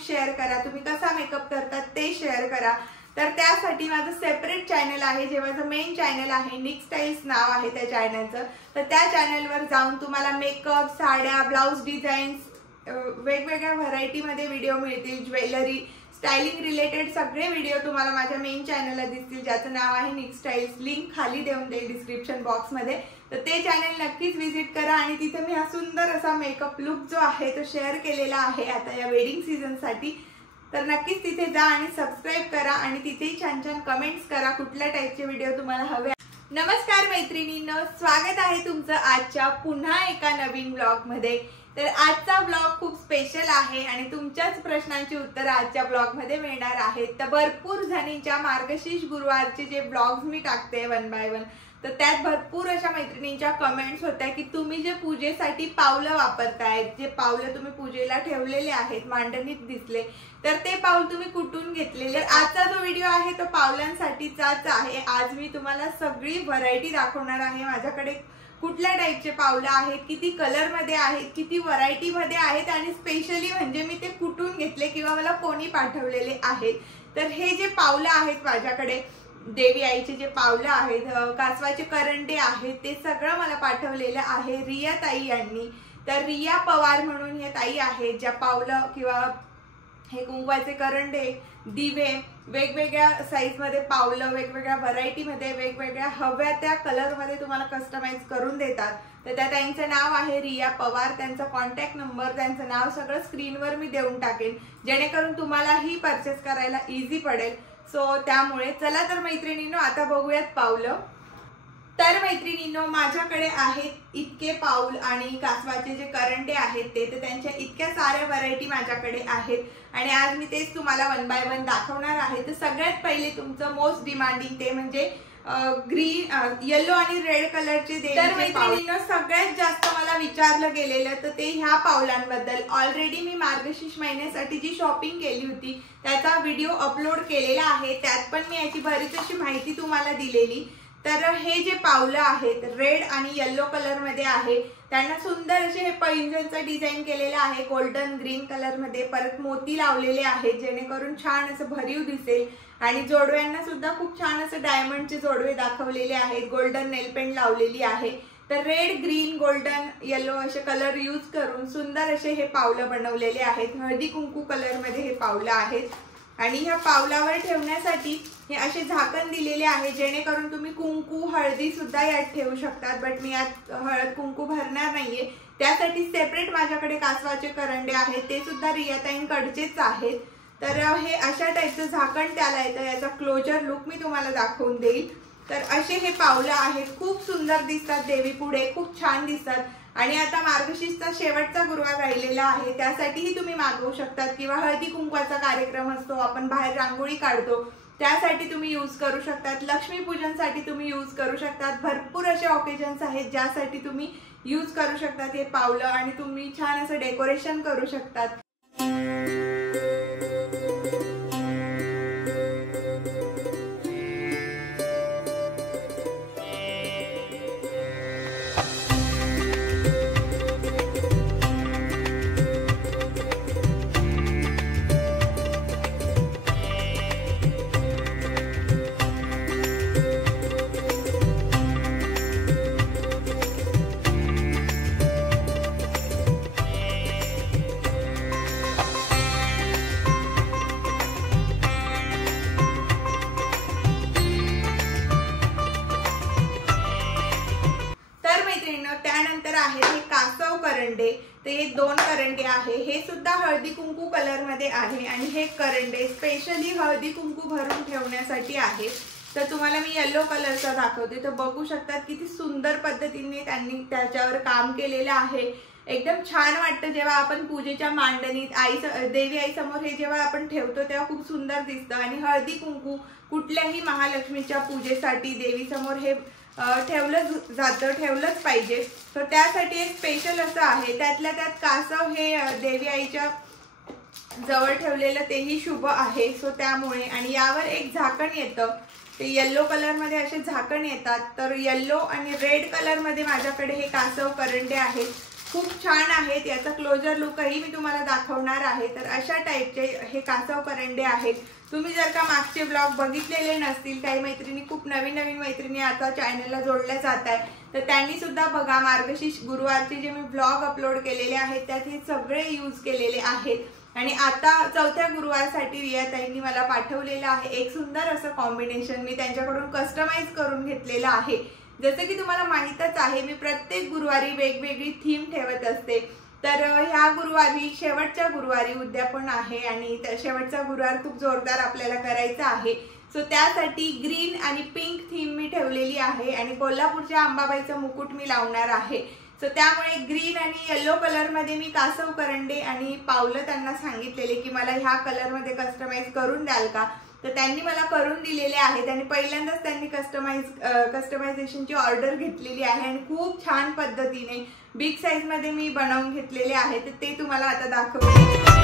Look share करा, तुम्ही कसा मेकअप करतात ते शेअर करा। तर त्यासाठी माझं सेपरेट चॅनल आहे, जे माझं मेन चॅनल आहे, निक स्टाईल्स नाव आहे त्या चॅनलचं। तर त्या चॅनलवर जाऊन तुम्हाला मेकअप, साड्या, ब्लाउज डिझाईन्स, वेगवेगळ्या व्हरायटीमध्ये व्हिडिओ मिळतील। ज्वेलरी, स्टायलिंग रिलेटेड सगळे व्हिडिओ तुम्हाला माझ्या मेन चॅनलला दिसतील, ज्याचं नाव आहे निक स्टाईल्स। लिंक खाली देऊन देईल डिस्क्रिप्शन बॉक्समध्ये। तर ते चॅनल नक्कीच विजिट करा आणि तिथे मी हा सुंदर असा मेकअप लुक जो आहे तो शेअर केलेला आहे आता या वेडिंग सीझनसाठी। तर नक्कीच तिथे जा आणि सबस्क्राइब करा आणि तिथेही छान छान कमेंट्स करा कुठल्या टाइपचे व्हिडिओ तुम्हाला हवे। नमस्कार मैत्रिणींनो, स्वागत आहे तुमचं आजच्या पुन्हा एका नवीन ब्लॉग मध्ये। तर आजचा ब्लॉग खूप स्पेशल आहे आणि तुमच्याच प्रश्नांची उत्तर आजच्या ब्लॉग मध्ये मिळणार आहेत। तर भरपूर जणींच्या मार्गशीर्ष गुरुवारचे जे ब्लॉग्स मी टाकते 1 बाय 1, तर त्यात भरपूर अशा मैत्रिणींच्या कमेंट्स होत्या की तुम्ही जे पूजेसाठी पावलं वापरतायत, जे पावलं तुम्ही पूजेला ठेवलेले आहेत, मांडणीत दिसले, तर ते पाऊल तुम्ही कुठून घेतलेले। आजचा जो व्हिडिओ आहे तो पावलांसाठीचाच आहे। आज मी तुम्हाला सगळी व्हरायटी दाखवणार आहे। माझ्याकडे कुठल्या टाइपचे पावलं आहेत, किती कलर मध्ये आहेत, किती व्हरायटी मध्ये आहेत आणि स्पेशली म्हणजे मी ते कुठून घेतले किंवा मला कोणी पाठवलेले आहेत। तर हे जे पावलं आहेत माझ्याकडे, देवी आईचे जे पावलं आहेत, कासवाचे करंडे आहेत, ते सगळं मला पाठवलेलं आहे रिया ताई यांनी। तर रिया पवार म्हणून हे ताई आहेत, ज्या पावलं किंवा हे कुंकवाचे करंडे, दिवे, वेगवेगळ्या साईज मध्ये पावलं, वेगवेगळ्या व्हरायटी मध्ये, वेगवेगळ्या हव्या त्या कलर मध्ये तुम्हाला कस्टमाइज करून देतात। तर त्या ताईंचं नाव आहे रिया पवार। त्यांचा कॉन्टॅक्ट नंबर, त्यांचं नाव सगळं स्क्रीनवर मी देऊन टाकेन, जेणेकरून तुम्हालाही परचेस करायला इझी पडेल। सो त्यामुळे चला तर मैत्रिणींनो आता बघूयात पावलं। तर मैत्रिणींनो, माझ्याकडे आहेत इतके पाऊल आणि कासवाचे जे करंडे आहेत ते, तर त्यांच्या इतक्या साऱ्या व्हरायटी माझ्याकडे आहेत आणि आज मी तेच तुम्हाला 1 बाय 1 दाखवणार आहे। तर सगळ्यात पहिले तुमचं मोस्ट डिमांडिंग ते म्हणजे ग्रीन, येलो आणि रेड कलरचे देवी। तर मैत्रिणींनो, सगळ्यात जास्त मला विचारलं गेलेलं तर ते ह्या पावलांबद्दल। ऑलरेडी मी मार्गशीर्ष महिन्यासाठी जी शॉपिंग केली होती त्याचा व्हिडिओ अपलोड केलेला आहे, त्यात पण मी याची बरीच अशी माहिती तुम्हाला दिलेली। तर हे जे पावलं आहेत रेड आणि येलो कलर मध्ये आहे, त्यांना सुंदर असे हे पैंजणचं डिझाईन केलेलं आहे गोल्डन ग्रीन कलर मध्ये। परत मोती लावलेले आहेत जेणेकरून छान असं भरीव दिसेल आणि जोडव्यांना सुद्धा खूप छान असं डायमंडचे जोडवे दाखवलेले आहेत, गोल्डन नेल पेंट लावलेली आहे। तर रेड, ग्रीन, गोल्डन, येलो असे कलर यूज करून सुंदर असे हे पावलं बनवलेले आहेत। हळदी कुंकू कलर मध्ये हे पावलं आहेत आणि ह्या पावलावर ठेवण्यासाठी हे असे झाकण दिलेले आहे, जेणेकरून तुम्ही कुंकू, हळदी सुद्धा यात ठेवू शकतात। बट मी यात हळद कुंकू भरणार नाहीये, त्यासाठी सेपरेट माझ्याकडे कासवाचे करंडे आहेत, ते सुद्धा रियाताईंकडचेच आहेत। तर हे अशा टाइपचं झाकण त्याला येतं, याचा क्लोजर लुक मी तुम्हाला दाखवून देईल। तर असे हे पावलं आहेत, खूप सुंदर दिसतात, देवी पुढे खूप छान दिसतात। आणि आता मार्गशीर्षचा शेवटचा गुरुवार राहिलेला आहे, त्यासाठीही तुम्ही मागवू शकतात किंवा हळदी कुंकवाचा कार्यक्रम असतो, आपण बाहेर रांगोळी काढतो, त्यासाठी तुम्ही यूज करू शकतात। लक्ष्मी पूजनसाठी तुम्ही यूज करू शकतात। भरपूर असे ऑकेजन्स आहेत ज्यासाठी तुम्ही यूज करू शकतात हे पावलं आणि तुम्ही छान असं डेकोरेशन करू शकतात। त्यानंतर आहे हे कासव करंडे। ते 2 करंडे आहे, हे सुद्धा हळदी कुंकू कलर मध्ये आहे आणि हे करंडे स्पेशली हळदी कुंकू भरून ठेवण्यासाठी आहे। तर तुम्हाला मी येलो कलरचा दाखवते, तर बघू शकतात किती सुंदर पद्धतीने त्यांनी त्याच्यावर काम केलेलं आहे। एकदम छान वाटतं जेव्हा आपण पूजेच्या मांडणीत देवी आई समोर हे जेव्हा आपण ठेवतो तेव्हा खूप सुंदर दिसतं। आणि हळदी कुंकू कुठल्याही महालक्ष्मीच्या पूजेसाठी देवी समोर हे ठेवलंच पाहिजे। तर त्यासाठी एक स्पेशल असं आहे, त्यातल्या त्यात कासव हे देवी आईच्या जवळ ठेवलेलं तेही शुभ आहे। सो त्यामुळे आणि यावर एक झाकण येतं, ते येलो कलर मध्ये असे झाकण येतात। तर येलो आणि रेड कलर मध्ये माझ्याकडे हे कासव करंडे आहेत। खूप छान आहेत। याचा क्लोजर लुकही मी तुम्हाला दाखवणार आहे। तर अशा टाइपचे हे कासव करंडे आहेत। तुम्ही जर का मागचे ब्लॉग बघितलेले नसतील, काही मैत्रिणी खूप नवीन मैत्रिणी आता चॅनलला जोडल्या जात आहे, तर त्यांनी सुद्धा बघा। मार्गशीर्ष गुरुवारचे जे मी ब्लॉग अपलोड केलेले आहेत त्यात हे सगळे यूज केलेले आहेत। आणि आता चौथ्या गुरुवारसाठी रियाताईंनी मला पाठवलेलं आहे एक सुंदर असं कॉम्बिनेशन, मी त्यांच्याकडून कस्टमाइज करून घेतलेलं आहे। जसं की तुम्हाला माहितच आहे, मी प्रत्येक गुरुवारी वेगवेगळी थीम ठेवत असते। तर ह्या गुरुवारी शेवटच्या गुरुवारी उद्यापन आहे आणि शेवटचा गुरुवार खूप जोरदार आपल्याला करायचा आहे। सो त्यासाठी ग्रीन आणि पिंक थीम मी ठेवलेली आहे आणि कोल्हापूरच्या अंबाबाईचा मुकुट मी लावणार आहे। सो त्यामुळे ग्रीन आणि येलो कलर मध्ये मी कासव करंडे आणि पावलं त्यांना सांगितलेले की मला ह्या कलर मध्ये कस्टमाइज करून द्याल का, तर त्यांनी मला करून दिलेले आहे। त्यांनी पहिल्यांदाच त्यांनी कस्टमायझेशनची ऑर्डर घेतलेली आहे आणि खूप छान पद्धतीने बिग साइज मध्ये मी बनवून घेतलेले आहे। तर ते तुम्हाला आता दाखवते।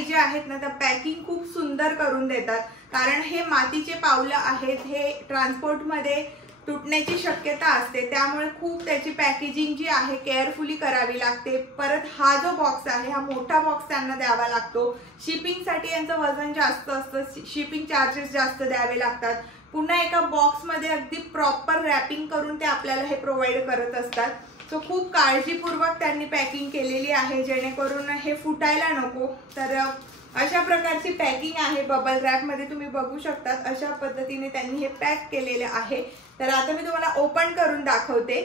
जे आहेत ना, तर पॅकिंग खूप सुंदर करून देतात। कारण हे मातीचे पावलं आहेत, हे ट्रान्सपोर्ट मध्ये तुटण्याची शक्यता असते, त्यामुळे खूप त्याची पॅकेजिंग जी आहे केअरफुली करावी लागते। परत हा जो बॉक्स आहे, हा मोठा बॉक्स त्यांना द्यावा लागतो। शिपिंग साठी यांचं वजन जास्त असतं, शिपिंग चार्जेस जास्त द्यावे लागतात। पुन्हा एका बॉक्स मध्ये अगदी प्रॉपर रॅपिंग करून ते आपल्याला हे प्रोव्हाइड करत असतात। सो खूप काळजीपूर्वक त्यांनी पॅकिंग केलेली आहे जेणेकरून हे फुटायला नको। तर अशा प्रकारची पॅकिंग आहे, बबल रॅप मध्ये तुम्ही बघू शकता। अशा पद्धतीने त्यांनी हे पॅक केलेले आहे। तर आता मी तुम्हाला ओपन करून दाखवते।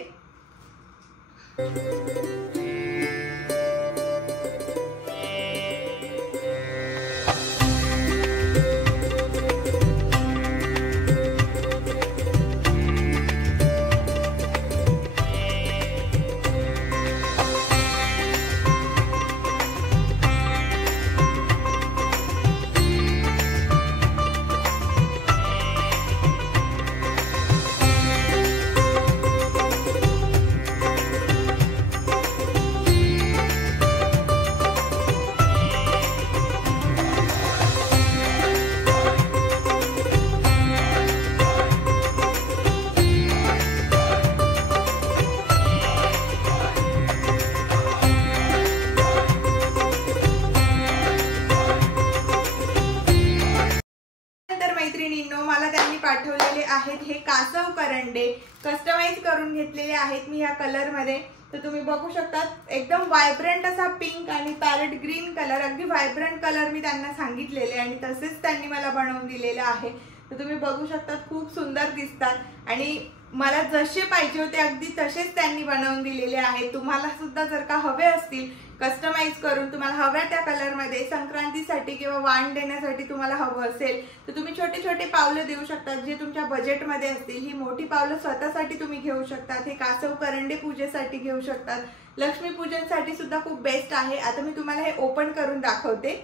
मला त्यांनी पाठवलेले आहेत हे कासव करंडे, कस्टमाइज करून घेतलेले आहेत मी ह्या कलर मध्ये। तर तुम्ही बघू शकता एकदम व्हायब्रंट असा पिंक आणि पॅरेट ग्रीन कलर, अगदी व्हायब्रंट कलर मी त्यांना सांगितलेले आणि तसेच त्यांनी मला बनवून दिलेले आहे। तर तुम्ही बघू शकता खूप सुंदर दिसतात आणि मला जसे पाहिजे होते अगदी तसेच त्यांनी बनवून दिलेले आहेत। तुम्हाला सुद्धा जर का हवे असतील कस्टमाइज करून, तुम्हाला हव्या त्या कलर मध्ये संक्रांतीसाठी किंवा वाण देण्यासाठी तुम्हाला हवं असेल तर तुम्ही छोटे छोटे पावलं देऊ शकता जे तुमच्या बजेट मध्ये असतील। ही मोठी पावलं स्वतःसाठी तुम्ही घेऊ शकतात, हे कासव करंडे पूजेसाठी घेऊ शकतात, लक्ष्मी पूजनसाठी सुद्धा खूप बेस्ट आहे। आता मी तुम्हाला हे ओपन करून दाखवते।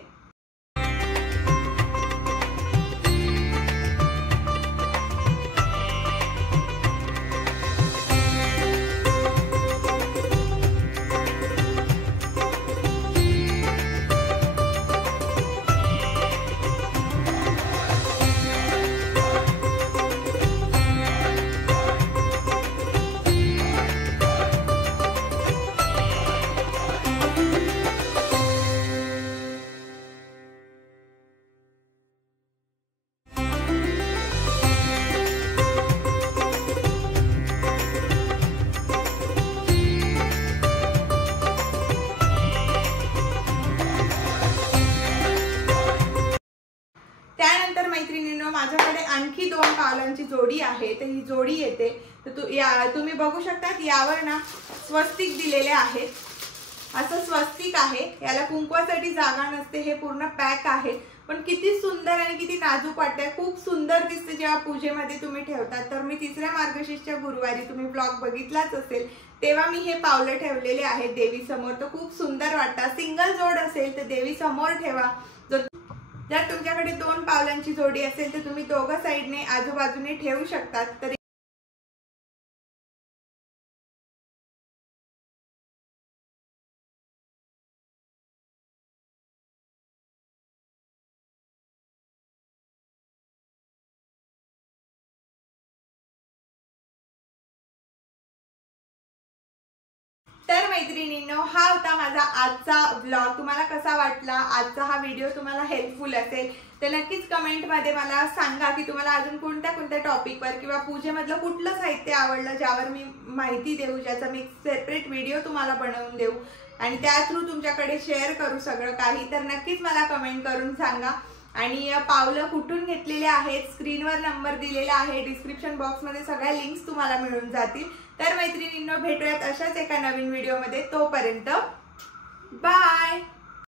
माझ्याकडे आणखी 2 पावलांची जोडी आहे, तर ही जोडी येते. तर तुम्ही बघू शकता की यावर ना स्वस्तिक दिलेले आहेत. असं स्वस्तिक आहे, याला कुंकवासाठी जागा नसते, हे पूर्ण पॅक आहे. पण किती सुंदर आणि किती नाजूक वाटतंय, खूप सुंदर दिसते जेव्हा पूजेमध्ये तुम्ही ठेवतात. तर मी 3ऱ्या मार्गशीर्षच्या गुरुवारी, तुम्ही ब्लॉग बघितलाच असेल, तेव्हा मी हे पावलं ठेवलेले आहेत देवी समोर. तर खूप सुंदर वाटतं. सिंगल जोड असेल तर देवी समोर ठेवा. जर तुमच्याकडे 2 पावलांची जोडी असेल तर तुम्ही दोघं साईडने आजूबाजूने ठेवू शकतात. तर मैत्रिणींनो, हा होता माझा आजचा व्लॉग. तुम्हाला कसा वाटला आजचा हा व्हिडिओ? तुम्हाला हेल्पफुल असेल तर नक्कीच कमेंट मध्ये मला सांगा की तुम्हाला अजून कोणत्या टॉपिकवर किंवा पूजेमधलं कुठलं साहित्य आवडलं ज्यावर मी माहिती देऊ, ज्याचा मी सेपरेट व्हिडिओ तुम्हाला बनवून देऊ आणि त्या थ्रू तुमच्याकडे शेअर करू सगळं काही. तर नक्कीच मला कमेंट करून सांगा. आणि पावलं कुठून घेतलेले आहेत, स्क्रीनवर नंबर दिलेला आहे, डिस्क्रिप्शन बॉक्समध्ये सगळ्या लिंक्स तुम्हाला मिळून जातील. तर मैत्रिणींनो, भेटूयात अशाच एका नवीन व्हिडिओमध्ये. तोपर्यंत बाय.